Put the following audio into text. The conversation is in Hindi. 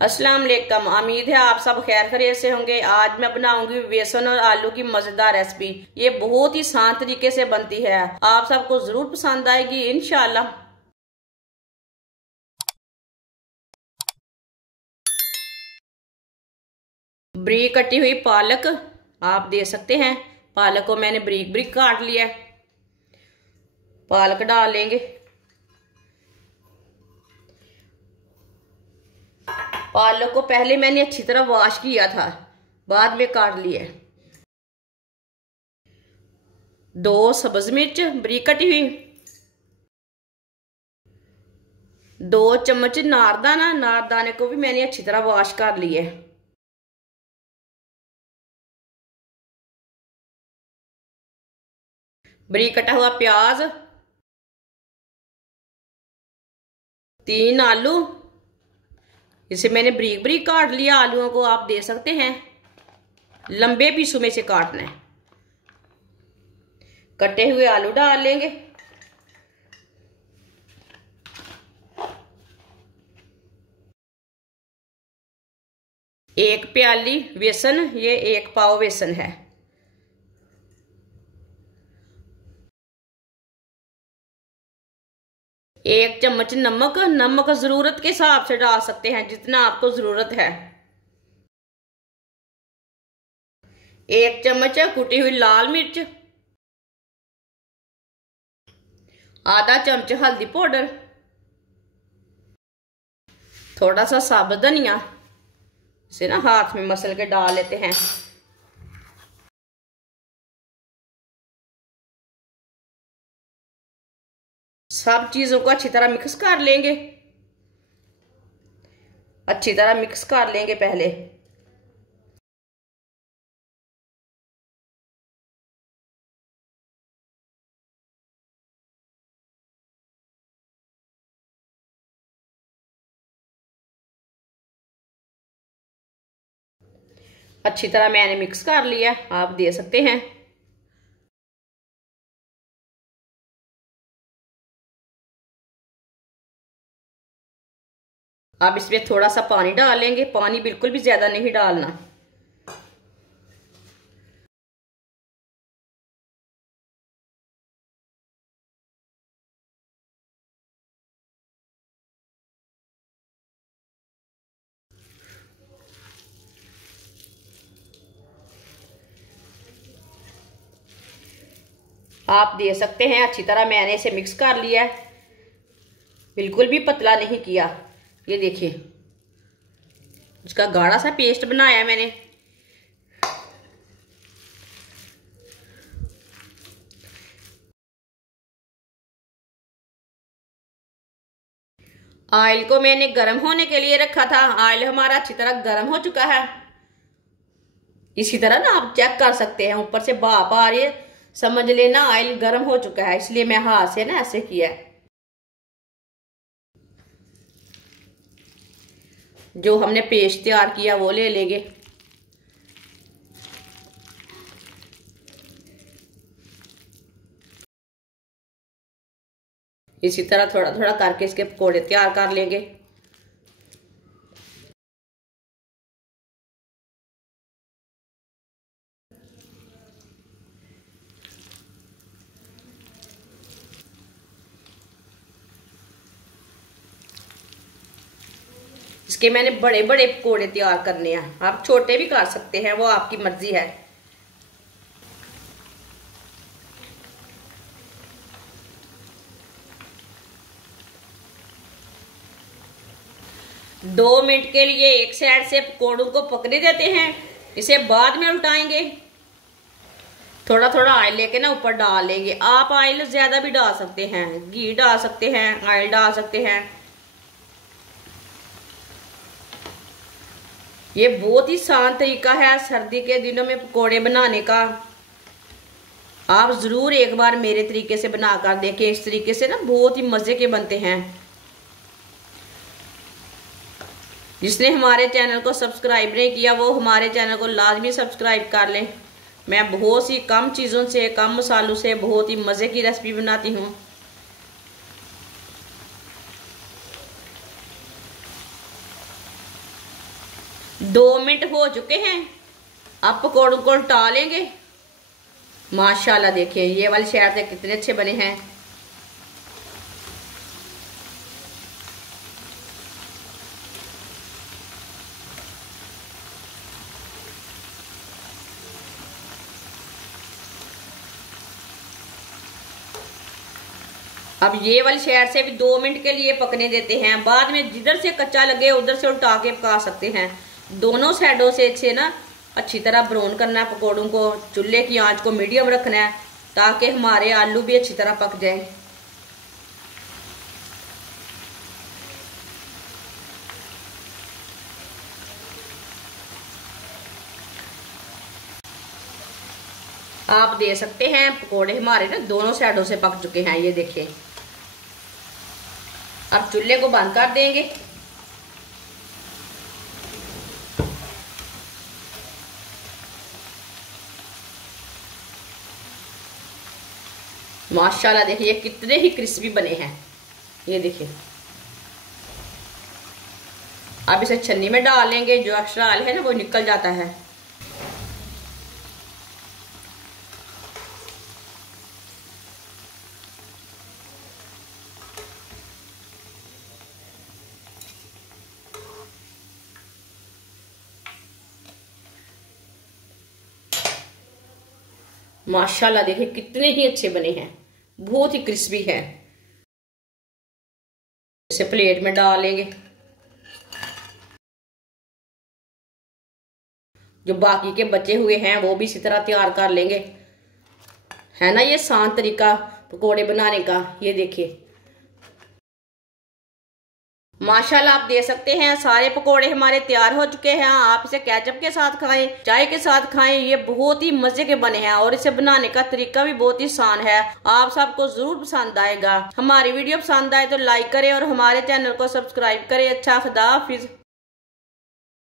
अस्सलाम वालेकुम। उम्मीद है आप सब खैर खैरियत से होंगे। आज मैं बनाऊंगी बेसन और आलू की मजेदार रेसिपी। ये बहुत ही आसान तरीके से बनती है, आप सबको जरूर पसंद आएगी इंशाल्लाह। बारीक कटी हुई पालक आप दे सकते हैं। पालक को मैंने बारीक बारीक काट लिया है। पालक डाल लेंगे। पालक को पहले मैंने अच्छी तरह वॉश किया था, बाद में काट लिया। 2 सब्ज मिर्च बारीक कटी हुई, 2 चम्मच नारदाना, नारदाने को भी मैंने अच्छी तरह वॉश कर लिया। बारीक कटा हुआ प्याज, 3 आलू, इसे मैंने बारीक बारीक काट लिया। आलूओं को आप दे सकते हैं लंबे पीसों में से काटना है। कटे हुए आलू डाल लेंगे। एक प्याली बेसन, ये 1 पाव बेसन है। एक चम्मच नमक, नमक जरूरत के हिसाब से डाल सकते हैं जितना आपको जरूरत है। 1 चम्मच कुटी हुई लाल मिर्च, आधा चम्मच हल्दी पाउडर, थोड़ा सा साबुत धनिया, इसे ना हाथ में मसल के डाल लेते हैं। सब चीजों को अच्छी तरह मिक्स कर लेंगे। अच्छी तरह मिक्स कर लेंगे पहले। अच्छी तरह मैंने मिक्स कर लिया, आप दे सकते हैं। अब इसमें थोड़ा सा पानी डाल लेंगे। पानी बिल्कुल भी ज्यादा नहीं डालना। आप दे सकते हैं। अच्छी तरह मैंने इसे मिक्स कर लिया है, बिल्कुल भी पतला नहीं किया। ये देखिए, इसका गाढ़ा सा पेस्ट बनाया मैंने। ऑयल को मैंने गर्म होने के लिए रखा था। ऑयल हमारा अच्छी तरह गर्म हो चुका है। इसी तरह ना आप चेक कर सकते हैं, ऊपर से भाप आ रही है, समझ लेना ऑयल गर्म हो चुका है। इसलिए मैं हाथ से ना ऐसे किया है। जो हमने पेस्ट तैयार किया वो ले लेंगे। इसी तरह थोड़ा थोड़ा करके इसके पकौड़े तैयार कर लेंगे। इसके मैंने बड़े बड़े पकौड़े तैयार करने हैं। आप छोटे भी कर सकते हैं, वो आपकी मर्जी है। दो मिनट के लिए एक साइड से पकौड़ों को पकने देते हैं। इसे बाद में उल्टाएंगे। थोड़ा थोड़ा ऑयल लेके ना ऊपर डाल लेंगे। आप ऑयल ज्यादा भी डाल सकते हैं, घी डाल सकते हैं, ऑयल डाल सकते हैं। ये बहुत ही आसान तरीका है सर्दी के दिनों में पकोड़े बनाने का। आप जरूर एक बार मेरे तरीके से बनाकर देखें। इस तरीके से ना बहुत ही मजे के बनते हैं। जिसने हमारे चैनल को सब्सक्राइब नहीं किया वो हमारे चैनल को लाजमी सब्सक्राइब कर लें। मैं बहुत सी कम चीज़ों से, कम मसालों से बहुत ही मज़े की रेसिपी बनाती हूँ। 2 मिनट हो चुके हैं। अब पकौड़ों को उल्टा लेंगे। माशाल्लाह देखिए ये वाली साइड से कितने अच्छे बने हैं। अब ये वाली साइड से भी 2 मिनट के लिए पकने देते हैं। बाद में जिधर से कच्चा लगे उधर से उल्टा के पका सकते हैं। दोनों साइडों से अच्छे ना अच्छी तरह ब्राउन करना है पकौड़ों को। चूल्हे की आंच को मीडियम रखना है ताकि हमारे आलू भी अच्छी तरह पक जाए। आप दे सकते हैं पकोड़े हमारे ना दोनों साइडों से पक चुके हैं। ये देखिए अब चूल्हे को बंद कर देंगे। माशाल्लाह देखिए कितने ही क्रिस्पी बने हैं। ये देखिए अब इसे छन्नी में डाल लेंगे। जो एक्स्ट्रा ऑयल है ना वो निकल जाता है। माशाल्लाह देखिए कितने ही अच्छे बने हैं, बहुत ही क्रिस्पी है। इसे प्लेट में डाल लेंगे। जो बाकी के बचे हुए हैं वो भी इसी तरह तैयार कर लेंगे। है ना ये आसान तरीका पकोड़े बनाने का। ये देखिए माशाल्लाह आप दे सकते हैं सारे पकोड़े हमारे तैयार हो चुके हैं। आप इसे केचप के साथ खाएं, चाय के साथ खाएं, ये बहुत ही मजे के बने हैं और इसे बनाने का तरीका भी बहुत ही आसान है। आप सबको जरूर पसंद आएगा। हमारी वीडियो पसंद आए तो लाइक करें और हमारे चैनल को सब्सक्राइब करें। अच्छा खुदा हाफिज।